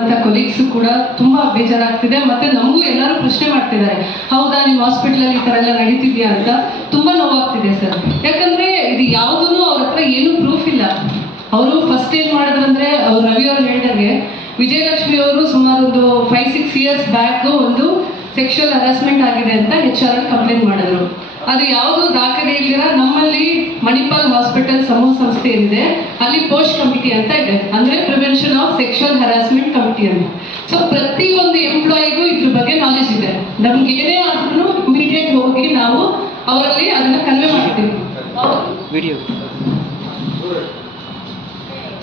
ಅಂತ ಕೊಲೀಗ್ಸ್ ಕೂಡ ತುಂಬಾ ಬೇಜಾರಾಗ್ತಿದೆ. ಮತ್ತೆ ನಮಗೂ ಎಲ್ಲರೂ ಪ್ರಶ್ನೆ ಮಾಡ್ತಿದ್ದಾರೆ, ಹೌದಾ ನಿಮ್ಮ ಹಾಸ್ಪಿಟಲ್ ಅಲ್ಲಿ ಈ ತರ ಎಲ್ಲ ನಡೀತಿದ್ಯಾ ಅಂತ. ತುಂಬಾ ನೋವಾಗ್ತಿದೆ ಸರ್. ಯಾಕಂದ್ರೆ ಇದು ಯಾವುದೂ ಅವ್ರ ಹತ್ರ ಏನು ಪ್ರೂಫ್ ಇಲ್ಲ. ಅವರು ಫಸ್ಟ್ ಏನ್ ಮಾಡಿದ್ರಂದ್ರೆ, ಅವ್ರು ರವಿ ಅವ್ರು ಹೇಳಿದಾಗೆ ವಿಜಯಲಕ್ಷ್ಮಿ ಅವರು ಸುಮಾರು ಒಂದು 5-6 years ಬ್ಯಾಕ್ ಒಂದು ಸೆಕ್ಷುವಲ್ ಹರಾಸ್ಮೆಂಟ್ ಆಗಿದೆ ಅಂತ HR ಕಂಪ್ಲೇಂಟ್ ಮಾಡಿದ್ರು. ಅದು ಯಾವುದು ದಾಖಲೆ ಇಲ್ಲಿರ ನಮ್ಮಲ್ಲಿ ಮಣಿಪಾಲ್ ಹಾಸ್ಪಿಟಲ್ ಸಮೂಹ ಸಂಸ್ಥೆ ಏನಿದೆ ಅಲ್ಲಿ ಪೋಸ್ಟ್ ಕಮಿಟಿ ಅಂತ ಇದೆ, ಅಂದ್ರೆ prevention of sexual harassment committee ಅಂತ. ಸೊ ಪ್ರತಿ ಒಂದು ಎಂಪ್ಲಾಯಿಗೂ ಇದ್ರ ಬಗ್ಗೆ ನಾಲೆಜ್ ಇದೆ. ನಮ್ಗೆ ಏನೇ ಆದ್ರೂ ಇಮಿಡಿಯೇಟ್ ಹೋಗಿ ನಾವು ಅವರಲ್ಲಿ ಅದನ್ನ ಕನ್ವೆ ಮಾಡ್ತೀವಿ.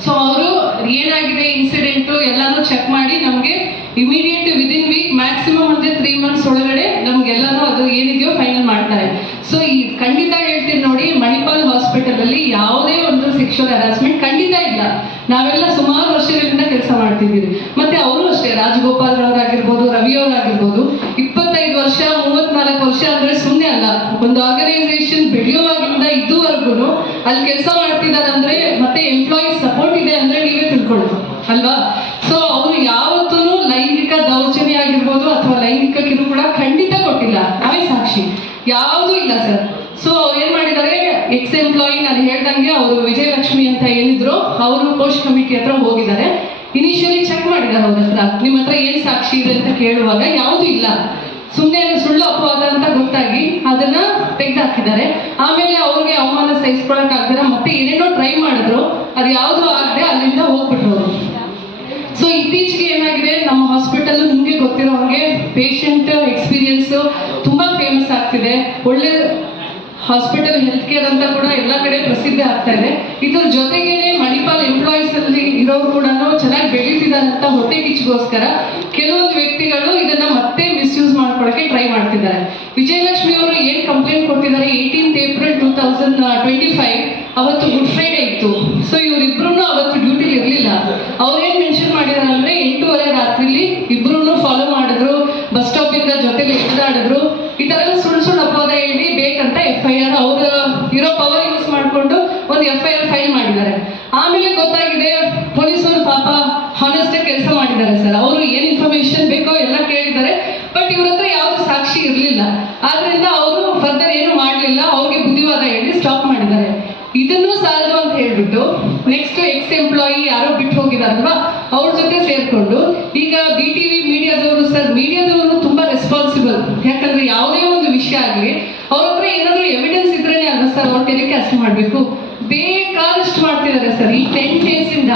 ಸೊ ಅವರು ಏನಾಗಿದೆ ಇನ್ಸಿಡೆಂಟ್ ಎಲ್ಲಾನು ಚೆಕ್ ಮಾಡಿ ನಮ್ಗೆ ಇಮಿಡಿಯೇಟ್ ವಿದಿನ್ ವೀಕ್ ಮ್ಯಾಕ್ಸಿಮಮ್ ಅಂದ್ರೆ 3 months ಒಳಗಡೆ ನಮ್ಗೆಲ್ಲಾನು ಅದು ಏನಿದೆಯೋ ಫೈನಲ್ ಮಾಡ್ತಾರೆ. ಸೊ ಈ ಖಂಡಿತ ಹೇಳ್ತೀನಿ ನೋಡಿ, ಮಣಿಪಾಲ್ ಹಾಸ್ಪಿಟಲ್ ಅಲ್ಲಿ ಯಾವುದೇ ಒಂದು ಸೆಕ್ಷುವಲ್ ಹರಾಸ್ಮೆಂಟ್ ಖಂಡಿತ ಇಲ್ಲ. ನಾವೆಲ್ಲ ಸುಮಾರು ವರ್ಷಗಳಿಂದ ಕೆಲಸ ಮಾಡ್ತಿದ್ದೀವಿ. ಮತ್ತೆ ಅವರು ಅಷ್ಟೇ, ರಾಜಗೋಪಾಲ್ ಅವರಾಗಿರ್ಬೋದು, ರವಿ ಅವರಾಗಿರ್ಬೋದು, 25 ವರ್ಷ 34 ವರ್ಷ ಅಂದ್ರೆ ಸುಮ್ಮನೆ ಅಲ್ಲ. ಒಂದು ಆರ್ಗನೈಸೇಷನ್ ಬೆಳೆಯುವಾಗಿಂದ ಇದುವರೆಗೂ ಅಲ್ಲಿ ಕೆಲಸ ಮಾಡ್ತಿದ್ದಾರೆ ಅಂದ್ರೆ ಮತ್ತೆ ಎಂಪ್ಲಾಯೀಸ್ ಸಪೋರ್ಟ್ ಇದೆ ಅಂದ್ರೆ ನೀವೇ ತಿಳ್ಕೊಳ್ಳೋದು ಅಲ್ವಾ. ಸೊ ಅವರು ಯಾವತ್ತೂ ಲೈಂಗಿಕ ದೌರ್ಜನ್ಯ ಆಗಿರ್ಬೋದು ಅಥವಾ ಲೈಂಗಿಕ ಕಿರುಕುಳ ಖಂಡಿತ ಕೊಟ್ಟಿಲ್ಲ. ನಾವೇ ಸಾಕ್ಷಿ, ಯಾವುದೂ ಇಲ್ಲ ಸರ್. ಸೊ ಅವ್ರು ಏನ್ ಮಾಡಿದ್ದಾರೆ, ಎಕ್ಸ್ ಎಂಪ್ಲಾಯಿ ನಾನು ಹೇಳ್ದಂಗೆ ಅವರು ವಿಜಯಲಕ್ಷ್ಮಿ ಅಂತ ಏನಿದ್ರು ಅವರು ಪೋಸ್ಟ್ ಕಮಿಟಿ ಹತ್ರ ಹೋಗಿದ್ದಾರೆ. ಇನಿಷಿಯಲಿ ಚೆಕ್ ಮಾಡಿದ್ದಾರೆ ಅವ್ರ ಹತ್ರ, ನಿಮ್ಮ ಹತ್ರ ಏನ್ ಸಾಕ್ಷಿ ಇದೆ ಅಂತ ಕೇಳುವಾಗ ಯಾವುದು ಇಲ್ಲ, ಸುಮ್ಮನೆ ಸುಳ್ಳು ಅಪವಾದ ಅಂತ ಗೊತ್ತಾಗಿ ಅದನ್ನ ತೆಗೆದಾಕಿದ್ದಾರೆ. ಆಮೇಲೆ ಅವ್ರಿಗೆ ಅವಮಾನ ಸಹಿಸ್ಕೊಳಕ್ ಆಗ್ದಿರ ಮತ್ತೆ ಏನೇನೋ ಟ್ರೈ ಮಾಡಿದ್ರು, ಅದು ಯಾವುದು ಆಗದೆ ಅಲ್ಲಿಂದ ಹೋಗ್ಬಿಟ್ರು ಅವರು. ಸೊ ಇತ್ತೀಚೆಗೆ ಏನಾಗಿದೆ, ನಮ್ಮ ಹಾಸ್ಪಿಟಲ್ ನಿಮ್ಗೆ ಗೊತ್ತಿರೋ ಹಾಗೆ ಪೇಷಂಟ್ ಎಕ್ಸ್ಪೀರಿಯನ್ಸ್ ತುಂಬಾ ಫೇಮಸ್ ಆಗ್ತಿದೆ. ಒಳ್ಳೆ ಹಾಸ್ಪಿಟಲ್ ಹೆಲ್ತ್ ಕೇರ್ ಅಂತ ಕೂಡ ಎಲ್ಲ ಕಡೆ ಪ್ರಸಿದ್ಧ ಆಗ್ತಾ ಇದೆ. ಇದ್ರ ಜೊತೆಗೇನೆ ಮಣಿಪಾಲ್ ಎಂಪ್ಲಾಯೀಸ್ ಅಲ್ಲಿ ಇರೋರು ಕೂಡ ಚೆನ್ನಾಗಿ ಬೆಳೀತಿದ್ದಾರೆ ಅಂತ ಹೊಟ್ಟೆ ಕಿಚ್ಚಿಗೋಸ್ಕರ ಕೆಲವೊಂದು ವ್ಯಕ್ತಿಗಳು ಇದನ್ನ ಮತ್ತೆ ಮಿಸ್ಯೂಸ್ ಮಾಡ್ಕೊಳಕ್ಕೆ ಟ್ರೈ ಮಾಡ್ತಿದ್ದಾರೆ. ವಿಜಯಲಕ್ಷ್ಮಿ ಅವರು ಏನ್ ಕಂಪ್ಲೇಂಟ್ ಕೊಟ್ಟಿದ್ದಾರೆ, 18th April 2025 ಅವತ್ತು ಗುಡ್ ಫ್ರೈಡೆ ಇತ್ತು. ಸೊ ಇವರಿಬ್ರು ಅವತ್ತು ಡ್ಯೂಟಿಲಿ ಇರ್ಲಿಲ್ಲ. ಅವ್ರೇನ್ ಮೆನ್ಷನ್ ಮಾಡಿದಾರೆ ಅಂದ್ರೆ 8:30 ರಾತ್ರಿಲಿ ಇಬ್ರು ಫಾಲೋ ಮಾಡಿದ್ರು, ಬಸ್ ಸ್ಟಾಪ್ ಇಂದ ಜೊತೆಲಿ ಎದ್ದಾಡಿದ್ರು, ಈ ತರ ಸುಳ್ಳು ಅಪವಾದ ಹೇಳಿ ಬೇಕಂತ FIR ಅವ್ರ ಇರೋ ಪವರ್ ಯೂಸ್ ಮಾಡ್ಕೊಂಡು ಒಂದು FIR ಫೈಲ್ ಮಾಡಿದ್ದಾರೆ. ಆಮೇಲೆ ಗೊತ್ತಾಗಿದೆ ಪೊಲೀಸರು ಪಾಪ ಹಾನೆಸ್ಟ್ ಕೆಲಸ ಮಾಡಿದ್ದಾರೆ ಸರ್. ಅವರು ಏನ್ ಇನ್ಫಾರ್ಮೇಶನ್ ಬೇಕೋ ಎಲ್ಲ ಕೇಳಿದ್ದಾರೆ, ಬಟ್ ಇವ್ರ ಹತ್ರ ಯಾವ್ದು ಸಾಕ್ಷಿ ಇರ್ಲಿಲ್ಲ. ಆದ್ರಿಂದ ಅವರು ಫರ್ದರ್ ಏನು ಮಾಡ್ಲಿಲ್ಲ, ಅವ್ರಿಗೆ ಬುದ್ಧಿವಾದ ಹೇಳಿ ಸ್ಟಾಪ್ ಮಾಡಿದ್ದಾರೆ. ಇದನ್ನು ಸಾಲದು ಅಂತ ಹೇಳ್ಬಿಟ್ಟು ನೆಕ್ಸ್ಟ್ ಎಕ್ಸ್ ಎಂಪ್ಲಾಯಿ ಯಾರೋ ಬಿಟ್ಟು ಹೋಗಿದಾರಲ್ವಾ ಅವ್ರ ಜೊತೆ ಸೇರ್ಕೊಂಡು ಈಗ BTV ಮೀಡಿಯಾದವರು ಸರ್, ಮೀಡಿಯಾದವರು ತುಂಬಾ ರೆಸ್ಪಾನ್ಸಿಬಲ್. ಯಾಕಂದ್ರೆ ಯಾವುದೇ ಒಂದು ವಿಷಯ ಆಗ್ಲಿ ಅವ್ರ ಹತ್ರ ಏನಾದ್ರು ಎವಿಡೆನ್ಸ್ ಇದ್ರೇನೆ ಅಲ್ವಾ ಸರ್ ಅವ್ರು ಟೆಲಿಕಾಸ್ಟ್ ಮಾಡ್ಬೇಕು. ಬೇಕಾದಷ್ಟು ಮಾಡ್ತಿದ್ದಾರೆ ಸರ್. ಈ 10 days ಇಂದ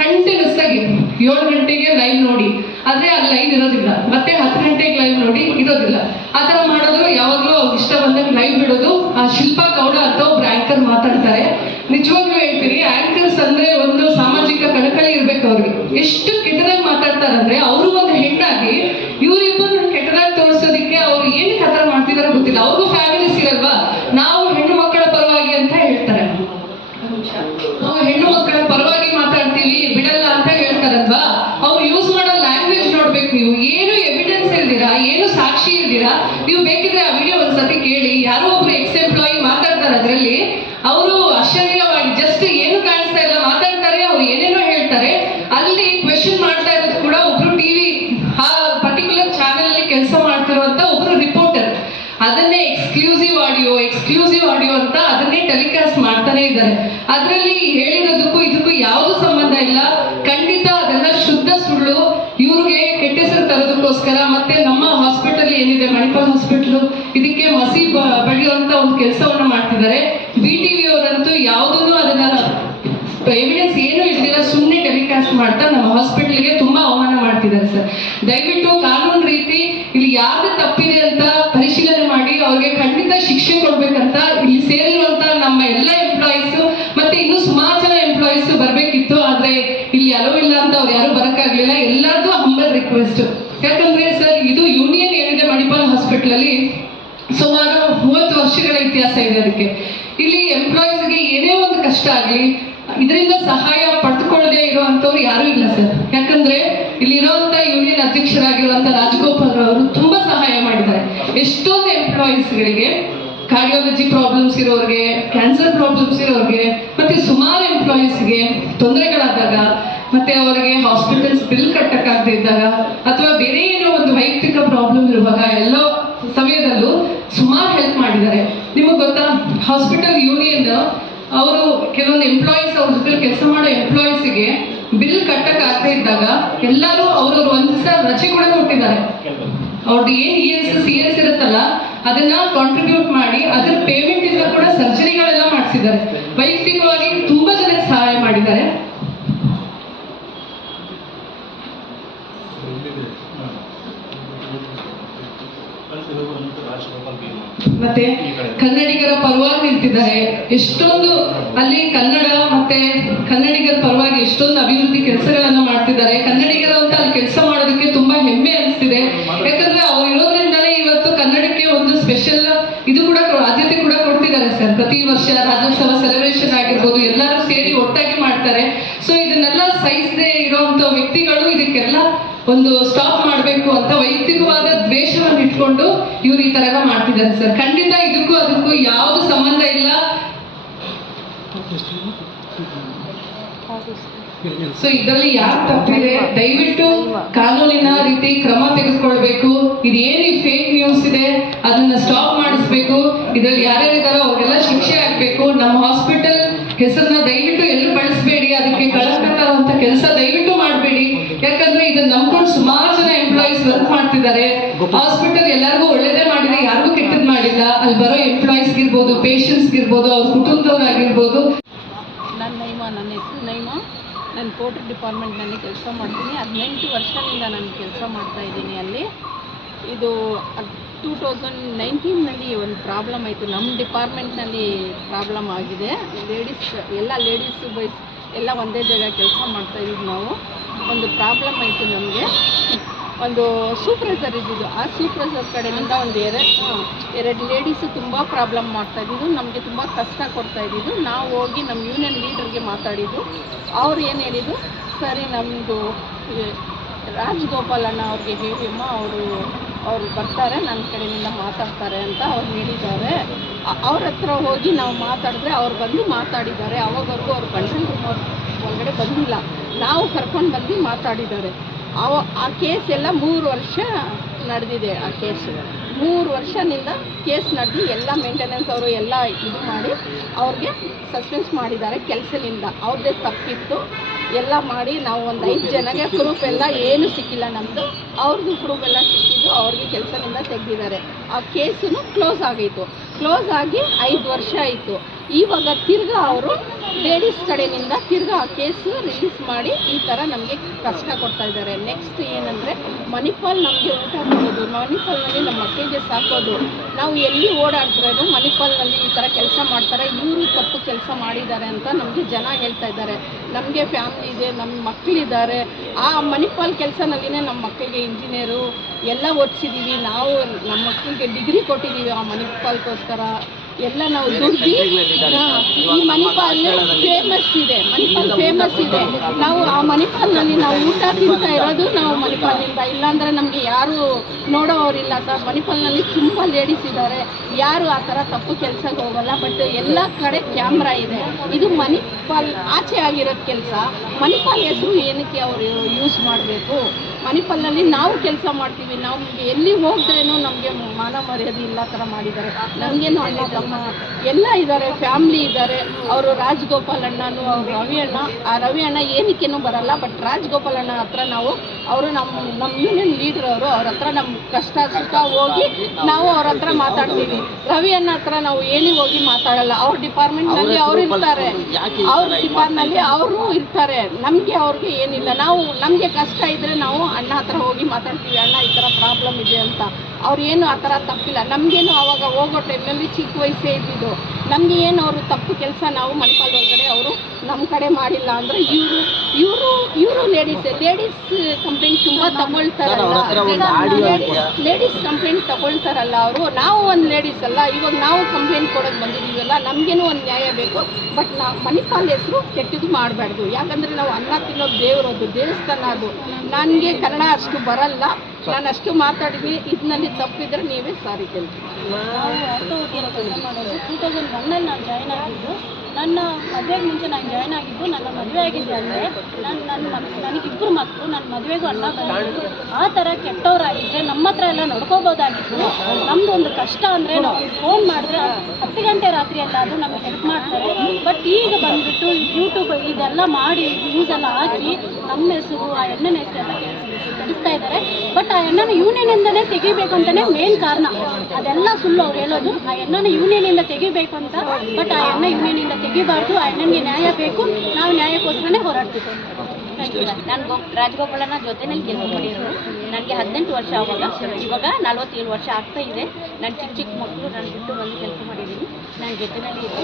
ಕಂಟಿನ್ಯೂಸ್ ಆಗಿ 7 ಗಂಟೆಗೆ ಲೈವ್ ನೋಡಿ, ಆದ್ರೆ ಅಲ್ಲಿ ಲೈವ್ ಇರೋದಿಲ್ಲ, ಮತ್ತೆ 10 ಗಂಟೆಗೆ ಲೈವ್ ನೋಡಿ ಇರೋದಿಲ್ಲ. ಆತರ ಮಾಡೋದು ಯಾವಾಗ್ಲೂ ಅವ್ರು ಇಷ್ಟ ಬಂದಾಗ ಲೈವ್ ಬಿಡೋದು. ಆ ಶಿಲ್ಪಾ ಗೌಡ ಅಂತ ಒಬ್ರು ಆಂಕರ್ ಮಾತಾಡ್ತಾರೆ. ನಿಜವಾಗ್ಲೂ ಹೇಳ್ತೀರಿ, ಆಂಕರ್ಸ್ ಅಂದ್ರೆ ಒಂದು ಸಾಮಾಜಿಕ ಕಳಕಳಿ ಇರ್ಬೇಕು ಅವ್ರಿಗೆ. ಎಷ್ಟು ಕೆಟ್ಟದಾಗಿ ಮಾತಾಡ್ತಾರೆ ಅಂದ್ರೆ, ಅವರು ಒಂದು ಹೆಣ್ಣಾಗಿ ಇವರಿಬ್ಬರು ಕೆಟ್ಟದಾಗಿ ತೋರಿಸೋದಿಕ್ಕೆ ಅವ್ರು ಏನಕ್ಕೆ ಆತರ ಮಾಡ್ತಿದಾರೋ ಗೊತ್ತಿಲ್ಲ. ಅವ್ರಿಗೂ ಫ್ಯಾಮಿಲೀಸ್ ಇರಲ್ವಾ, ನಾವು ಹೆಣ್ಣು ಮಕ್ಕಳ ಪರವಾಗಿ ಅಂತ ಹೇಳ್ತಾರೆ, ನಾವು ಹೆಣ್ಣು ಮಕ್ಕಳ ಪರವಾಗಿ ಮಾತಾಡ್ತೀವಿ ಬಿಡಲ್ಲ ಅಂತ ಹೇಳ್ತಾರಲ್ವಾ. ಅವ್ರು ಯೂಸ್ ಮಾಡೋ ಲ್ಯಾಂಗ್ವೇಜ್ ನೋಡ್ಬೇಕು ನೀವು. ಏನು ಎವಿಡೆನ್ಸ್ ಇಲ್ದಿರಾ, ಏನು ಸಾಕ್ಷಿ ಇಲ್ದಿರಾ, ನೀವು ಬೇಕಿದ್ರೆ ಆ ವಿಡಿಯೋ ಒಂದ್ಸತಿ ಕೇಳಿ. ಯಾರೋ ಒಬ್ರು ಎಕ್ಸ್ ಎಂಪ್ಲಾಯಿ ಮಾತಾಡ್ತಾರೆ, ಅದ್ರಲ್ಲಿ ಅವರು ಆಶ್ಚರ್ಯವಾಗಿ ಜಸ್ಟ್ ಏನು ಕಾಣಿಸ್ತಾ ಇಲ್ಲ ಮಾತಾಡ್ತಾರೆ, ಅವ್ರು ಏನೇನೋ ಹೇಳ್ತಾರೆ. ಅಲ್ಲಿ ಕ್ವೆಶನ್ ಮಾಡ್ತಾ ಇರೋದು ಕೂಡ ಒಬ್ರು TV ಆ ಪರ್ಟಿಕ್ಯುಲರ್ ಚಾನೆಲ್ ಅಲ್ಲಿ ಕೆಲಸ ಮಾಡ್ತಿರುವಂತ ಒಬ್ರು ರಿಪೋರ್ಟರ್. ಅದನ್ನೇ ಎಕ್ಸ್ಕ್ಲೂಸಿವ್ ಆಡಿಯೋ ಅಂತ ಅದನ್ನೇ ಟೆಲಿಕಾಸ್ಟ್ ಮಾಡ್ತಾನೆ ಇದ್ದಾರೆ. ಅದರಲ್ಲಿ ಹೇಳಿರೋದಕ್ಕೂ ಇದಕ್ಕೂ ಯಾವುದು ಸಂಬಂಧ ಇಲ್ಲ. ಖಂಡಿತ ಅದೆಲ್ಲ ಶುದ್ಧ ಸುಳ್ಳು. ಇವ್ರಿಗೆ ಕೆಟ್ಟ ಹೆಸರು ತರೋದಕ್ಕೋಸ್ಕರ ಮತ್ತೆ ನಮ್ಮ ಹಾಸ್ಪಿಟಲ್ ಏನಿದೆ ಮಣಿಪಾಲ್ ಹಾಸ್ಪಿಟಲ್, ಇದಕ್ಕೆ ಮಸಿ ಬಳಿಯುವಂತ ಒಂದು ಕೆಲಸವನ್ನ ಮಾಡ್ತಿದ್ದಾರೆ. BTV ಅವರಂತೂ ಯಾವುದನ್ನು ಅದನ್ನ ಎವಿಡೆನ್ಸ್ ಏನು ಇಲ್ದಿರ ಸುಮ್ಮನೆ ಟೆಲಿಕಾಸ್ಟ್ ಮಾಡ್ತಾ ನಮ್ಮ ಹಾಸ್ಪಿಟಲ್ಗೆ ತುಂಬಾ ಅವಮಾನ ಮಾಡ್ತಿದ್ದಾರೆ ಸರ್. ದಯವಿಟ್ಟು ಕಾನೂನು ರೀತಿ ಇಲ್ಲಿ ಯಾವ್ದು ತಪ್ಪಿದೆ ಅಂತ ಪರಿಶೀಲನೆ ಮಾಡಿ ಅವ್ರಿಗೆ ಖಂಡಿತ ಶಿಕ್ಷೆ ಕೊಡ್ಬೇಕಂತ ಇಲ್ಲಿ ಸೇರಿರುವಂತ ನಮ್ಮ ಎಲ್ಲ ಎಂಪ್ಲಾಯೀಸ್ ಮತ್ತೆ ಇನ್ನು ಸುಮಾರು ಜನ ಎಂಪ್ಲಾಯೀಸ್ ಬರ್ಬೇಕಿತ್ತು. ಆದ್ರೆ ಇಲ್ಲಿ ಅಲೋ ಇಲ್ಲ ಅಂತ ಅವ್ರು ಯಾರು ಬರಕ್ಕಾಗ್ಲಿಲ್ಲ. ಎಲ್ಲರದು ಹಂಬಲ್ ರಿಕ್ವೆಸ್ಟ್. ಯಾಕಂದ್ರೆ ಸರ್, ಇದು ಯೂನಿಯನ್ ಏನಿದೆ ಮಣಿಪಾಲ್ ಹಾಸ್ಪಿಟಲ್ ಅಲ್ಲಿ ಸುಮಾರು 30 ವರ್ಷಗಳ ಇತಿಹಾಸ ಇದೆ. ಅದಕ್ಕೆ ಇಲ್ಲಿ ಎಂಪ್ಲಾಯೀಸ್ಗೆ ಏನೇ ಒಂದು ಕಷ್ಟ ಆಗ್ಲಿ ಇದರಿಂದ ಸಹಾಯ ಪಡೆದುಕೊಳ್ಳದೆ ಇರುವಂತವ್ರು ಯಾರು ಇಲ್ಲ ಸರ್. ಯಾಕಂದ್ರೆ ಇಲ್ಲಿ ಇರುವಂತ ಯೂನಿಯನ್ ಅಧ್ಯಕ್ಷರಾಗಿರುವಂತ ರಾಜಗೋಪಾಲ್ ಅವರು ತುಂಬಾ ಸಹಾಯ ಮಾಡಿದ್ದಾರೆ. ಎಷ್ಟೊಂದು ಎಂಪ್ಲಾಯೀಸ್ಗಳಿಗೆ ಕಾರ್ಡಿಯಾಲಜಿ ಪ್ರಾಬ್ಲಮ್ಸ್ ಇರೋರಿಗೆ, ಕ್ಯಾನ್ಸರ್ ಪ್ರಾಬ್ಲಮ್ಸ್ ಇರೋರಿಗೆ, ಮತ್ತೆ ಸುಮಾರು ಎಂಪ್ಲಾಯೀಸ್ಗೆ ತೊಂದರೆಗಳಾದಾಗ ಮತ್ತೆ ಅವರಿಗೆ ಹಾಸ್ಪಿಟಲ್ಸ್ ಬಿಲ್ ಕಟ್ಟಕ್ಕಾಗಲ್ಲ. ಆಗ್ಬಿಟ್ಟಿದ್ದಾಗ ಅಥವಾ ಬೇರೆ ಏನೋ ಒಂದು ವೈಯಕ್ತಿಕ ಪ್ರಾಬ್ಲಮ್ ಇರುವಾಗ ಎಲ್ಲೋ ಸಮಯದಲ್ಲೂ ಸುಮಾರು ಹೆಲ್ಪ್ ಮಾಡಿದ್ದಾರೆ. ನಿಮಗೆ ಗೊತ್ತಾ, ಹಾಸ್ಪಿಟಲ್ ಯೂನಿಯನ್ ಅವರು ಕೆಲವೊಂದು ಎಂಪ್ಲಾಯೀಸ್, ಅವ್ರ ಜೊತೆ ಕೆಲಸ ಮಾಡೋ ಎಂಪ್ಲಾಯೀಸ್ಗೆ ಬಿಲ್ ಕಟ್ಟಕ್ ಆಗ್ತಾ ಇದ್ದಾಗ ಎಲ್ಲರೂ ಅವ್ರವ್ರು ಒಂದ್ ದಿವಸ ರಜೆ ಕೂಡ ಕೊಟ್ಟಿದ್ದಾರೆ. ಅವ್ರದ್ದು ಏನ್ ES ಇರುತ್ತಲ್ಲ ಅದನ್ನ ಕಾಂಟ್ರಿಬ್ಯೂಟ್ ಮಾಡಿ ಅದ್ರ ಪೇಮೆಂಟ್ ಇಂದ ಕೂಡ ಸರ್ಜರಿಗಳೆಲ್ಲ ಮಾಡಿಸಿದ್ದಾರೆ. ವೈಯಕ್ತಿಕವಾಗಿ ತುಂಬಾ ಜನಕ್ಕೆ ಸಹಾಯ ಮಾಡಿದ್ದಾರೆ. ಮತ್ತೆ ಕನ್ನಡಿಗರ ಪರವಾಗಿ ನಿಂತಿದ್ದಾರೆ. ಎಷ್ಟೊಂದು ಅಲ್ಲಿ ಕನ್ನಡ ಮತ್ತೆ ಕನ್ನಡಿಗರ ಪರವಾಗಿ ಎಷ್ಟೊಂದು ಅಭಿವೃದ್ಧಿ ಕೆಲಸಗಳನ್ನ ಮಾಡ್ತಿದ್ದಾರೆ. ಕನ್ನಡಿಗರು ಅಂತ ಅಲ್ಲಿ ಕೆಲಸ ಮಾಡೋದಕ್ಕೆ ತುಂಬಾ ಹೆಮ್ಮೆ ಅನಿಸ್ತಿದೆ. ಯಾಕಂದ್ರೆ ಅವ್ರು ಇರೋದ್ರಿಂದಲೇ ಇವತ್ತು ಕನ್ನಡಕ್ಕೆ ಒಂದು ಸ್ಪೆಷಲ್ ಇದು ಕೂಡ ಆದ್ಯತೆ ಕೂಡ ಕೊಡ್ತಿದ್ದಾರೆ ಸರ್. ಪ್ರತಿ ವರ್ಷ ರಾಜ್ಯೋತ್ಸವ ಸೆಲೆಬ್ರೇಷನ್ ಆಗಿರ್ಬೋದು, ಎಲ್ಲರೂ ಸೇರಿ ಒಟ್ಟಾಗಿ ಮಾಡ್ತಾರೆ. ಸೊ ಇದನ್ನೆಲ್ಲ ಸಹಿಸದೆ ಇರುವಂತ ವ್ಯಕ್ತಿಗಳು ಇದಕ್ಕೆಲ್ಲ ಒಂದು ಸ್ಟಾಪ್ ಮಾಡಬೇಕು ಅಂತ ವೈಯಕ್ತಿಕವಾದ ದ್ವೇಷವನ್ನು ಇಟ್ಕೊಂಡು ಇವ್ರು ಈ ತರ ಮಾಡ್ತಿದ್ದಾರೆ ಸರ್. ಖಂಡಿತ ಇದಕ್ಕೂ ಅದಕ್ಕೂ ಯಾವುದು ಸಂಬಂಧ ಇಲ್ಲ. ಸೊ ಇದರಲ್ಲಿ ಯಾರು ತಪ್ಪಿದೆ, ದಯವಿಟ್ಟು ಕಾನೂನಿನ ರೀತಿ ಕ್ರಮ ತೆಗೆದುಕೊಳ್ಬೇಕು. ಇದೇನು ಫೇಕ್ ನ್ಯೂಸ್ ಇದೆ ಅದನ್ನ ಸ್ಟಾಪ್ ಮಾಡಿಸ್ಬೇಕು. ಇದರಲ್ಲಿ ಯಾರ್ಯಾರಿದಾರೋ ಅವ್ರಿಗೆಲ್ಲ ಶಿಕ್ಷೆ ಆಗ್ಬೇಕು. ನಮ್ಮ ಹಾಸ್ಪಿಟಲ್ ಹೆಸರನ್ನ ದಯವಿಟ್ಟು ಎಲ್ಲೂ ಬಳಸಬೇಡಿ. ಅದಕ್ಕೆ ಕಳಂಕ ತರುವಂತ ಕೆಲಸ ದಯವಿಟ್ಟು ಮಾಡಬೇಡಿ. ಯಾಕಂದ್ರೆ ಇದನ್ನ ನಂಬ್ಕೊಂಡು ಸುಮಾರು ಜನ ಎಂಪ್ಲಾಯೀಸ್ ವರ್ಕ್ ಮಾಡ್ತಿದ್ದಾರೆ. ಹಾಸ್ಪಿಟಲ್ ಎಲ್ಲರಿಗೂ ಒಳ್ಳೇದೇ ಮಾಡಿದೆ, ಯಾರಿಗೂ ಕೆಟ್ಟದ್ ಮಾಡಿಲ್ಲ. ಅಲ್ಲಿ ಬರೋ ಎಂಪ್ಲಾಯೀಸ್ ಇರ್ಬೋದು, ಪೇಷಂಟ್ಸ್ ಇರ್ಬೋದು, ಅವ್ರ ಕುಟುಂಬದವರಾಗಿರ್ಬೋದು. ನನ್ನ ಹೆಸರು ನೈಮಾ. ನಾನು ಕೋರ್ಟ್ ಡಿಪಾರ್ಟ್ಮೆಂಟ್ನಲ್ಲಿ ಕೆಲಸ ಮಾಡ್ತೀನಿ. 18 ವರ್ಷದಿಂದ ನಾನು ಕೆಲಸ ಮಾಡ್ತಾ ಇದ್ದೀನಿ ಅಲ್ಲಿ. ಇದು 2019ನಲ್ಲಿ ಒಂದು ಪ್ರಾಬ್ಲಮ್ ಆಯಿತು. ನಮ್ಮ ಡಿಪಾರ್ಟ್ಮೆಂಟ್ನಲ್ಲಿ ಪ್ರಾಬ್ಲಮ್ ಆಗಿದೆ. ಲೇಡೀಸ್ ಬಾಯ್ಸ್ ಎಲ್ಲ ಒಂದೇ ಜಾಗ ಕೆಲಸ ಮಾಡ್ತಾಯಿದ್ದೀವಿ ನಾವು. ಒಂದು ಪ್ರಾಬ್ಲಮ್ ಆಯಿತು ನಮಗೆ. ಒಂದು ಸೂಪ್ರೈಸರ್ ಇದ್ದಿದ್ದು, ಆ ಸೂಪ್ರೈಸರ್ ಕಡೆಯಿಂದ ಒಂದು ಎರಡು ಲೇಡೀಸು ತುಂಬ ಪ್ರಾಬ್ಲಮ್ ಮಾಡ್ತಾಯಿದ್ದು, ನಮಗೆ ತುಂಬ ಕಷ್ಟ ಕೊಡ್ತಾಯಿದ್ದು. ನಾವು ಹೋಗಿ ನಮ್ಮ ಯೂನಿಯನ್ ಲೀಡರ್ಗೆ ಮಾತಾಡಿದ್ದು. ಅವ್ರು ಏನು ಹೇಳಿದ್ದು, ಸರಿ ನಮ್ಮದು ರಾಜಗೋಪಾಲ್ ಅಣ್ಣ ಅವ್ರಿಗೆ ಹೇಳಿಮ್ಮ, ಅವರು ಬರ್ತಾರೆ, ನನ್ನ ಕಡೆಯಿಂದ ಮಾತಾಡ್ತಾರೆ ಅಂತ ಅವ್ರು ಹೇಳಿದ್ದಾರೆ. ಅವ್ರ ಹತ್ರ ಹೋಗಿ ನಾವು ಮಾತಾಡಿದ್ರೆ ಅವ್ರು ಬಂದು ಮಾತಾಡಿದ್ದಾರೆ. ಅವಾಗವರೆಗೂ ಅವ್ರು ಕಂಟ್ರೋಲ್ ರೂಮ್ ಒಳಗಡೆ ಬಂದಿಲ್ಲ. ನಾವು ಕರ್ಕೊಂಡು ಬಂದು ಮಾತಾಡಿದ್ದಾರೆ. ಆ ಕೇಸ್ ಎಲ್ಲ 3 ವರ್ಷ ನಡೆದಿದೆ. ಆ ಕೇಸು 3 ವರ್ಷದಿಂದ ಕೇಸ್ ನಡೆದು ಎಲ್ಲ ಮೇಂಟೆನೆನ್ಸ್ ಅವರು ಎಲ್ಲ ಇದು ಮಾಡಿ ಅವ್ರಿಗೆ ಸಸ್ಪೆನ್ಸ್ ಮಾಡಿದ್ದಾರೆ ಕೆಲಸದಿಂದ. ಅವ್ರದ್ದೇ ತಪ್ಪಿತ್ತು ಎಲ್ಲ ಮಾಡಿ. ನಾವು ಒಂದು 5 ಜನಗೆ ಪ್ರೂಫ್ ಎಲ್ಲ ಏನು ಸಿಕ್ಕಿಲ್ಲ ನಮ್ಮದು. ಅವ್ರದ್ದು ಪ್ರೂಫ್ ಎಲ್ಲ ಸಿಕ್ಕಿದ್ದು, ಅವ್ರಿಗೆ ಕೆಲಸದಿಂದ ತೆಗೆದಿದ್ದಾರೆ. ಆ ಕೇಸು ಕ್ಲೋಸ್ ಆಗಿತ್ತು. ಕ್ಲೋಸ್ ಆಗಿ 5 ವರ್ಷ ಆಯಿತು. ಇವಾಗ ತಿರ್ಗಾ ಅವರು ಲೇಡೀಸ್ ಕಡೆಯಿಂದ ತಿರ್ಗಾ ಆ ಕೇಸು ರಿಲೀಸ್ ಮಾಡಿ ಈ ಥರ ನಮಗೆ ಕಷ್ಟ ಕೊಡ್ತಾ ಇದ್ದಾರೆ. ನೆಕ್ಸ್ಟ್ ಏನಂದರೆ ಮಣಿಪಾಲ್ ನಮಗೆ ಊಟ ಕೊಡೋದು, ಮಣಿಪಾಲ್ನಲ್ಲಿ ನಮ್ಮ ಮಕ್ಕಳಿಗೆ ಸಾಕೋದು. ನಾವು ಎಲ್ಲಿ ಓಡಾಡ್ತಿರೋದು ಮಣಿಪಾಲ್ನಲ್ಲಿ ಈ ಥರ ಕೆಲಸ ಮಾಡ್ತಾರೆ, ಇವರು ತಪ್ಪು ಕೆಲಸ ಮಾಡಿದ್ದಾರೆ ಅಂತ ನಮಗೆ ಜನ ಹೇಳ್ತಾ ಇದ್ದಾರೆ. ನಮಗೆ ಫ್ಯಾಮಿಲಿ ಇದೆ, ನಮ್ಮ ಮಕ್ಕಳಿದ್ದಾರೆ. ಆ ಮಣಿಪಾಲ್ ಕೆಲಸನಲ್ಲಿನೇ ನಮ್ಮ ಮಕ್ಕಳಿಗೆ ಇಂಜಿನಿಯರು ಎಲ್ಲ ಓದಿಸಿದ್ದೀವಿ. ನಾವು ನಮ್ಮ ಮಕ್ಕಳಿಗೆ ಡಿಗ್ರಿ ಕೊಟ್ಟಿದ್ದೀವಿ ಆ ಮಣಿಪಾಲ್ಗೋಸ್ಕರ ಎಲ್ಲ ನಾವು ದುಡ್ಡು. ಈ ಮಣಿಪಾಲ್ ಫೇಮಸ್ ಇದೆ, ಮಣಿಪಾಲ್ ಫೇಮಸ್ ಇದೆ. ನಾವು ಆ ಮಣಿಪಾಲ್ನಲ್ಲಿ ನಾವು ಊಟ ತಿಂತಾ ಇರೋದು ನಾವು ಮಣಿಪಾಲ್ನಿಂದ. ಇಲ್ಲಾಂದರೆ ನಮಗೆ ಯಾರು ನೋಡೋವರಿಲ್ಲ ಸರ್. ಮಣಿಪಾಲ್ನಲ್ಲಿ ತುಂಬ ಲೇಡೀಸ್ ಇದ್ದಾರೆ, ಯಾರು ಆ ಥರ ತಪ್ಪು ಕೆಲಸಕ್ಕೆ ಹೋಗಲ್ಲ. ಬಟ್ ಎಲ್ಲ ಕಡೆ ಕ್ಯಾಮ್ರಾ ಇದೆ. ಇದು ಮಣಿಪಾಲ್ ಆಚೆ ಆಗಿರೋದು ಕೆಲಸ. ಮಣಿಪಾಲ್ ಹೆಸರು ಏನಕ್ಕೆ ಅವರು ಯೂಸ್ ಮಾಡಬೇಕು? ಮಣಿಪಾಲ್ನಲ್ಲಿ ನಾವು ಕೆಲಸ ಮಾಡ್ತೀವಿ. ನಮಗೆ ಎಲ್ಲಿ ಹೋದ್ರೇನು ನಮಗೆ ಮಾನ ಮರ್ಯಾದೆ ಇಲ್ಲ ಥರ ಮಾಡಿದ್ದಾರೆ. ನಮಗೇನು ಅಣ್ಣ ತಮ್ಮ ಎಲ್ಲ ಇದ್ದಾರೆ, ಫ್ಯಾಮ್ಲಿ ಇದ್ದಾರೆ. ಅವರು ರಾಜಗೋಪಾಲ್ ಅಣ್ಣನು, ಅವರು ರವಿ ಅಣ್ಣ. ಆ ರವಿ ಅಣ್ಣ ಏನಕ್ಕೇನು ಬರಲ್ಲ. ಬಟ್ ರಾಜಗೋಪಾಲ್ ಅಣ್ಣ ಹತ್ರ ಅವರು ನಮ್ಮ ಯೂನಿಯನ್ ಲೀಡರ್ ಅವರು. ಅವ್ರ ಹತ್ರ ನಮ್ಮ ಕಷ್ಟ ಸುಖ ಹೋಗಿ ನಾವು ಅವ್ರ ಹತ್ರ ಮಾತಾಡ್ತೀವಿ. ರವಿ ಅಣ್ಣ ಹತ್ರ ನಾವು ಏನಿಗೆ ಹೋಗಿ ಮಾತಾಡಲ್ಲ. ಅವ್ರ ಡಿಪಾರ್ಟ್ಮೆಂಟ್ನಲ್ಲಿ ಅವ್ರು ಇರ್ತಾರೆ, ಅವ್ರ ಡಿಪಾರ್ಟ್ನಲ್ಲಿ ಅವರು ಇರ್ತಾರೆ. ನಮಗೆ ಅವ್ರಿಗೆ ಏನಿಲ್ಲ. ನಮಗೆ ಕಷ್ಟ ಇದ್ದರೆ ನಾವು ಅಣ್ಣ ಹತ್ರ ಹೋಗಿ ಮಾತಾಡ್ತೀವಿ. ಅಣ್ಣ ಈ ಥರ ಪ್ರಾಬ್ಲಮ್ ಇದೆ ಅಂತ. ಅವ್ರೇನು ಆ ಥರ ತಪ್ಪಿಲ್ಲ. ನಮಗೇನು ಆವಾಗ ಹೋಗೋ ಟೈಮ್ನಲ್ಲಿ ಚಿಕ್ಕ ವಯಸ್ಸೇ ಇದ್ದಿದ್ದು. ನಮಗೆ ಏನು ಅವರು ತಪ್ಪು ಕೆಲಸ ನಾವು ಮಣಿಪಾಲ್ ಒಳಗಡೆ ಅವರು ನಮ್ಮ ಕಡೆ ಮಾಡಿಲ್ಲ ಅಂದರೆ ಇವರು ಲೇಡೀಸ್ ಕಂಪ್ಲೇಂಟ್ ತುಂಬ ತಗೊಳ್ತಾರಲ್ಲ. ಲೇಡೀಸ್ ಕಂಪ್ಲೇಂಟ್ ತಗೊಳ್ತಾರಲ್ಲ ಅವರು. ನಾವು ಒಂದು ಲೇಡೀಸ್ ಅಲ್ಲ, ಇವಾಗ ನಾವು ಕಂಪ್ಲೇಂಟ್ ಕೊಡೋಕೆ ಬಂದಿದ್ದೀವಲ್ಲ, ನಮಗೇನು ಒಂದು ನ್ಯಾಯ ಬೇಕು. ಬಟ್ ನಾವು ಮಣಿಪಾಲ್ ಹೆಸರು ಕೆಟ್ಟದ್ದು ಮಾಡಬಾರ್ದು. ಯಾಕಂದರೆ ನಾವು ಅನ್ನ ತಿನ್ನೋದು ದೇವರದ್ದು, ದೇವಸ್ಥಾನ ಅದು. ನನಗೆ ಕನ್ನಡ ಅಷ್ಟು ಬರಲ್ಲ, ನಾನು ಅಷ್ಟು ಮಾತಾಡಿದ್ದೀನಿ. ಇದರಲ್ಲಿ ತಪ್ಪಿದ್ರೆ ನೀವೇ ಸಾರಿ ಕೇಳ್ತೀನಿ. ನಾವು ಆಟೋ ಕೆಲಸ ಮಾಡೋದು 2001ನಲ್ಲಿ ನಾನು ಜಾಯ್ನ್ ಆಗಿದ್ದು. ನನ್ನ ಮದುವೆಗೆ ಮುಂಚೆ ನಾನು ಜಾಯ್ನ್ ಆಗಿದ್ದು, ನನ್ನ ಮದುವೆ ಆಗಿದ್ದು ಅಂದರೆ ನನಗಿಬ್ಬರು ಮಕ್ಕಳು, ನನ್ನ ಮದುವೆಗೂ ಅಣ್ಣ ಬಂದಿದ್ದು. ಆ ಥರ ಕೆಟ್ಟವರಾಗಿದ್ದರೆ ನಮ್ಮ ಹತ್ರ ಎಲ್ಲ ನಡ್ಕೋಬೋದಾಗಿತ್ತು. ನಮ್ಮದು ಒಂದು ಕಷ್ಟ ಅಂದರೆ ನಾವು ಫೋನ್ ಮಾಡಿದ್ರೆ 10 ಗಂಟೆ ರಾತ್ರಿ ಎಲ್ಲಾದರೂ ನಮಗೆ ಹೆಲ್ಪ್ ಮಾಡ್ತಾರೆ. ಬಟ್ ಈಗ ಬಂದುಬಿಟ್ಟು ಯೂಟ್ಯೂಬ್ ಇದೆಲ್ಲ ಮಾಡಿ ನ್ಯೂಸೆಲ್ಲ ಹಾಕಿ ನಮ್ಮ ಹೆಸರು, ಆ ಹೆಣ್ಣನ ಹೆಸರೆಲ್ಲ ಕೆಡಿಸ್ತಾ ಇದ್ದಾರೆ. ಬಟ್ ಆ ಹೆಣ್ಣನ ಯೂನಿಯನಿಂದನೇ ತೆಗಿಬೇಕು ಅಂತಲೇ ಮೇನ್ ಕಾರಣ. ಅದೆಲ್ಲ ಸುಳ್ಳು ಅವ್ರು ಹೇಳೋದು. ಆ ಹೆಣ್ಣನ ಯೂನಿಯನಿಂದ ತೆಗಿಬೇಕು ಅಂತ. ಬಟ್ ಆ ಹೆಣ್ಣ ಯೂನಿಯನಿಂದ ತೆಗಿಬಾರ್ದು. ಆ ಹೆಣ್ಣನಿಗೆ ನ್ಯಾಯ ಬೇಕು. ನಾವು ನ್ಯಾಯಕ್ಕೋಸ್ಕರನೇ ಹೋರಾಡ್ತೀವಿ. ನಾನು ರಾಜಗೋಪಾಲನ ಜೊತೆಯಲ್ಲಿ ಕೆಲಸ ಮಾಡಿರೋದು. ನನಗೆ 18 ವರ್ಷ ಇವಾಗ 47 ವರ್ಷ ಆಗ್ತಾ ಇದೆ. ನಾನು ಚಿಕ್ಕ ಮಕ್ಕಳು ನಾನು ಬಿಟ್ಟು ಬಂದು ಕೆಲಸ ಮಾಡಿದ್ದೀನಿ. ನನ್ನ ಜೊತೆಯಲ್ಲಿ ಇದ್ದು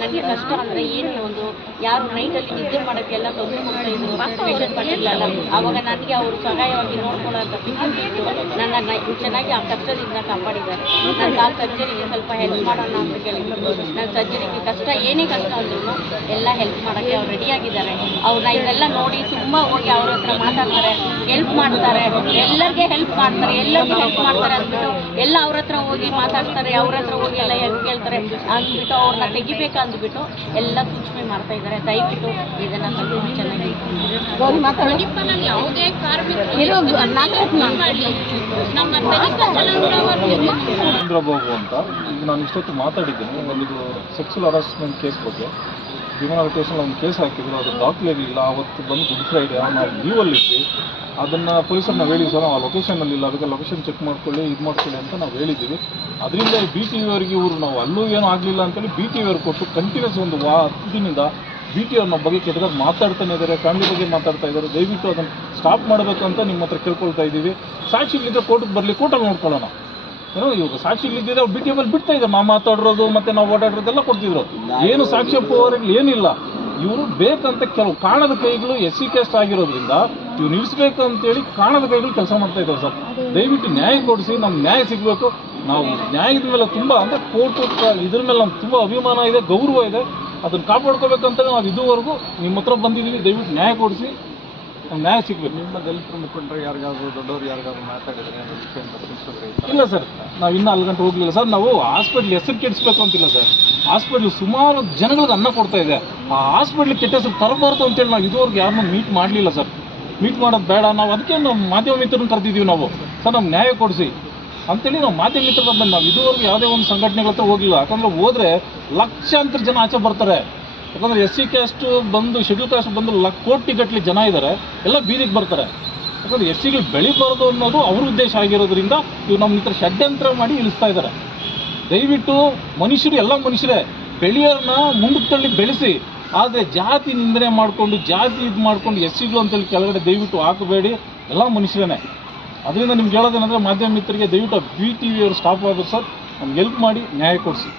ನನಗೆ ಕಷ್ಟ ಅಂದರೆ ಏನು, ಒಂದು ಯಾರು ನೈಟಲ್ಲಿ ನಿದ್ದೆ ಮಾಡೋಕ್ಕೆಲ್ಲ ತೊಂದರೆ ಕೊಡ್ತಾಯಿದ್ರು, ಪೇಷಂಟ್ ಬಂದಿರಲಿಲ್ಲ. ಆವಾಗ ನನಗೆ ಅವರು ಸಹಾಯವಾಗಿ ನೋಡ್ಕೊಳ್ಳೋಂಥ ಬಿಟ್ಟು ನನ್ನ ಚೆನ್ನಾಗಿ ಆ ಕಷ್ಟದಿಂದ ಕಾಪಾಡಿದ್ದಾರೆ. ನನ್ನ ಕಾಲು ಸರ್ಜರಿಗೆ ಸ್ವಲ್ಪ ಹೆಲ್ಪ್ ಮಾಡೋಣ ಅಂತ ಕೇಳಿದ್ರು. ನನ್ನ ಸರ್ಜರಿಗೆ ಕಷ್ಟ ಏನೇ ಕಷ್ಟ ಅಂದ್ರೂ ಎಲ್ಲ ಹೆಲ್ಪ್ ಮಾಡೋಕ್ಕೆ ಅವ್ರು ರೆಡಿಯಾಗಿದ್ದಾರೆ. ಅವ್ರನ್ನ ಇದೆಲ್ಲ ನೋಡಿ ತುಂಬ ಹೋಗಿ ಅವ್ರ ಹತ್ರ ಮಾತಾಡ್ತಾರೆ, ಹೆಲ್ಪ್ ಮಾಡ್ತಾರೆ, ಎಲ್ಲರಿಗೆ ಹೆಲ್ಪ್ ಮಾಡ್ತಾರೆ ಅಂದ್ಬಿಟ್ಟು ಎಲ್ಲ ಅವ್ರ ಹತ್ರ ಹೋಗಿ ಮಾತಾಡ್ತಾರೆ, ಅವ್ರ ಹತ್ರ ಹೋಗಿ ಎಲ್ಲ ಹೆಲ್ಪ್ ಕೇಳ್ತಾರೆ ಅಂದ್ಬಿಟ್ಟು ಅವ್ರನ್ನ ತೆಗಿಬೇಕು ಅಂದ್ಬಿಟ್ಟು ಎಲ್ಲ ಸೂಚನೆ ಮಾಡ್ತಾ ಇದ್ದಾರೆ. ದಯವಿಟ್ಟು ಇದನ್ನು ಸ್ವಲ್ಪ ಚೆನ್ನಾಗಿ ಯಾವುದೇ ಚಂದ್ರಬಾಬು ಅಂತ ಈಗ ನಾನು ಇಷ್ಟೊತ್ತು ಮಾತಾಡಿದ್ದೀನಿ. ಒಂದು ಸೆಕ್ಸುವಲ್ ಹರಾಸ್ಮೆಂಟ್ ಕೇಸ್ ಬಗ್ಗೆ ಭೀಮನಗರ ಸ್ಟೇಷನ್ ಒಂದು ಕೇಸ್ ಹಾಕಿದ್ರು. ಅದು ದಾಖಲೆಗಳಿಲ್ಲ. ಅವತ್ತು ಬಂದು ಗುಡ್ ಫ್ರೈಡೇ ನಾವು ಲೀವಲ್ಲಿದ್ವಿ. ಅದನ್ನು ಪೊಲೀಸರು ನಾವು ಹೇಳಿದ್ವಿ, ಸರ್ ನಾವು ಆ ಲೊಕೇಶನಲ್ಲಿಲ್ಲ, ಅದಕ್ಕೆ ಲೊಕೇಶನ್ ಚೆಕ್ ಮಾಡ್ಕೊಳ್ಳಿ, ಇದು ಮಾಡ್ಕೊಳ್ಳಿ ಅಂತ ನಾವು ಹೇಳಿದ್ದೀವಿ. ಅದರಿಂದ BTV ಅವರಿಗೆ ಇವರು ನಾವು ಅಲ್ಲೂ ಏನೂ ಆಗಲಿಲ್ಲ ಅಂತೇಳಿ BTV ಅವ್ರು ಕೊಟ್ಟು ಕಂಟಿನ್ಯೂಸ್ ಒಂದು 10 ದಿನದಿಂದ BTV ಅವ್ರ ಬಗ್ಗೆ ಕೆಟ್ಟದಾಗ ಮಾತಾಡ್ತಾನೆ ಇದ್ದಾರೆ, ಫ್ಯಾಮಿಲಿ ಬಗ್ಗೆ ಮಾತಾಡ್ತಾ ಇದ್ದಾರೆ. ದಯವಿಟ್ಟು ಅದನ್ನು ಸ್ಟಾಪ್ ಮಾಡಬೇಕು ಅಂತ ನಿಮ್ಮ ಹತ್ರ ಕೇಳ್ಕೊಳ್ತಾ ಇದ್ದೀವಿ. ಸಾಕ್ಷಿಗಳಿದ್ದರೆ ಕೋರ್ಟಿಗೆ ಬರಲಿ, ಕೋರ್ಟಲ್ಲಿ ನೋಡ್ಕೊಳ್ಳೋಣ. ಏನೋ ಇವಾಗ ಸಾಕ್ಷಿಗಳಿದ್ದಿದೆ ಅವ್ರು BTV ಅಲ್ಲಿ ಬಿಡ್ತಾ ಇದ್ದಾರೆ. ನಾವು ಮಾತಾಡಿರೋದು ಮತ್ತು ನಾವು ಓಡಾಡಿರೋದೆಲ್ಲ ಕೊಡ್ತಿದ್ರು. ಏನು ಸಾಕ್ಷ್ಯ ಪೋವರ್ಗಳು ಏನಿಲ್ಲ. ಇವರು ಬೇಕಂತ ಕೆಲವು ಕಾಣದ ಕೈಗಳು SC ಕ್ಯಾಸ್ಟ್ ಆಗಿರೋದ್ರಿಂದ ಇವ್ರು ನಿಲ್ಲಿಸ್ಬೇಕು ಅಂತೇಳಿ ಕಾಣದ ಕೈಗಳು ಕೆಲಸ ಮಾಡ್ತಾ ಇದ್ದಾರೆ. ಸರ್ ದಯವಿಟ್ಟು ನ್ಯಾಯ ಕೊಡಿಸಿ, ನಮ್ಗೆ ನ್ಯಾಯ ಸಿಗಬೇಕು. ನಾವು ನ್ಯಾಯದ ಮೇಲೆ ತುಂಬ ಅಂದರೆ ಕೋರ್ಟ್ ಇದ್ರ ಮೇಲೆ ನಮ್ಗೆ ತುಂಬ ಅಭಿಮಾನ ಇದೆ, ಗೌರವ ಇದೆ. ಅದನ್ನು ಕಾಪಾಡ್ಕೋಬೇಕಂತಲೇ ನಾವು ಇದುವರೆಗೂ ನಿಮ್ಮ ಹತ್ರ ಬಂದಿದ್ದೀವಿ. ದಯವಿಟ್ಟು ನ್ಯಾಯ ಕೊಡಿಸಿ, ನಮ್ಗೆ ನ್ಯಾಯ ಸಿಗಬೇಕು. ನಿಮ್ಮ ದಲಿತರ ಮುಖಂಡರು ಯಾರಿಗಾದ್ರು ದೊಡ್ಡವ್ರು ಯಾರಿಗಾದ್ರು ಮಾತಾಡಿದ್ರೆ ಇಲ್ಲ ಸರ್, ನಾವು ಇನ್ನೂ ಅಲ್ಲಿ ಗಂಟೆ ಹೋಗಲಿಲ್ಲ ಸರ್. ನಾವು ಹಾಸ್ಪಿಟ್ಲ್ ಹೆಸರು ಕೆಡಿಸ್ಬೇಕು ಅಂತಿಲ್ಲ ಸರ್. ಹಾಸ್ಪಿಟ್ಲ್ ಸುಮಾರು ಜನಗಳಿಗೆ ಅನ್ನ ಕೊಡ್ತಾ ಇದೆ. ಆ ಹಾಸ್ಪಿಟ್ಲಿಗೆ ಕೆಟ್ಟ ಹೆಸರು ತರಬಾರ್ದು ಅಂತೇಳಿ ನಾವು ಇದುವರೆಗೂ ಯಾರನ್ನೂ ಮೀಟ್ ಮಾಡಲಿಲ್ಲ ಸರ್. ಮೀಟ್ ಮಾಡೋದು ಬೇಡ, ನಾವು ಅದಕ್ಕೆ ನಾವು ಮಾಧ್ಯಮ ಮಿತ್ರರನ್ನು ಕರೆದಿದ್ದೀವಿ ನಾವು. ಸರ್ ನಮ್ಗೆ ನ್ಯಾಯ ಕೊಡಿಸಿ ಅಂತೇಳಿ ನಾವು ಮಾಧ್ಯಮ ಮಿತ್ರರ ಬಂದು ನಾವು ಇದುವರೆಗೂ ಯಾವುದೇ ಒಂದು ಸಂಘಟನೆಗಳ ಹತ್ರ ಹೋಗಿಲ್ಲ. ಯಾಕಂದರೆ ಹೋದರೆ ಲಕ್ಷಾಂತರ ಜನ ಆಚೆ ಬರ್ತಾರೆ. ಯಾಕಂದರೆ SC ಕ್ಯಾಸ್ಟು ಬಂದು ಶೆಡ್ಯೂಲ್ ಕಾಸ್ಟ್ ಬಂದು ಕೋಟಿಗಟ್ಟಲೆ ಜನ ಇದ್ದಾರೆ, ಎಲ್ಲ ಬೀದಿಗೆ ಬರ್ತಾರೆ. ಯಾಕಂದರೆ SCಗಳು ಬೆಳಿಬಾರ್ದು ಅನ್ನೋದು ಅವ್ರ ಉದ್ದೇಶ ಆಗಿರೋದ್ರಿಂದ ಇವ್ರು ನಮ್ಮ ಹತ್ರ ಷಡ್ಯಂತ್ರ ಮಾಡಿ ಇಳಿಸ್ತಾ ಇದ್ದಾರೆ. ದಯವಿಟ್ಟು ಮನುಷ್ಯರು ಎಲ್ಲ ಮನುಷ್ಯರೇ, ಬೆಳೆಯೋರನ್ನ ಮುಂದಕ್ಕೆ ತಳ್ಳಿ ಬೆಳೆಸಿ. ಆದರೆ ಜಾತಿ ನಿಂದನೆ ಮಾಡಿಕೊಂಡು ಜಾತಿ ಇದು ಮಾಡ್ಕೊಂಡು SCಗಳು ಅಂತೇಳಿ ಕೆಳಗಡೆ ದಯವಿಟ್ಟು ಹಾಕಬೇಡಿ. ಎಲ್ಲ ಮನುಷ್ಯರೇ. ಅದರಿಂದ ನಿಮ್ಗೆ ಹೇಳೋದೇನೆಂದರೆ ಮಾಧ್ಯಮ ಮಿತ್ರರಿಗೆ ದಯವಿಟ್ಟು BTV ಅವರು ಸ್ಟಾಪ್ ಆಗಬೇಕು ಸರ್. ನಮ್ಗೆ ಹೆಲ್ಪ್ ಮಾಡಿ ನ್ಯಾಯ ಕೊಡಿಸಿ.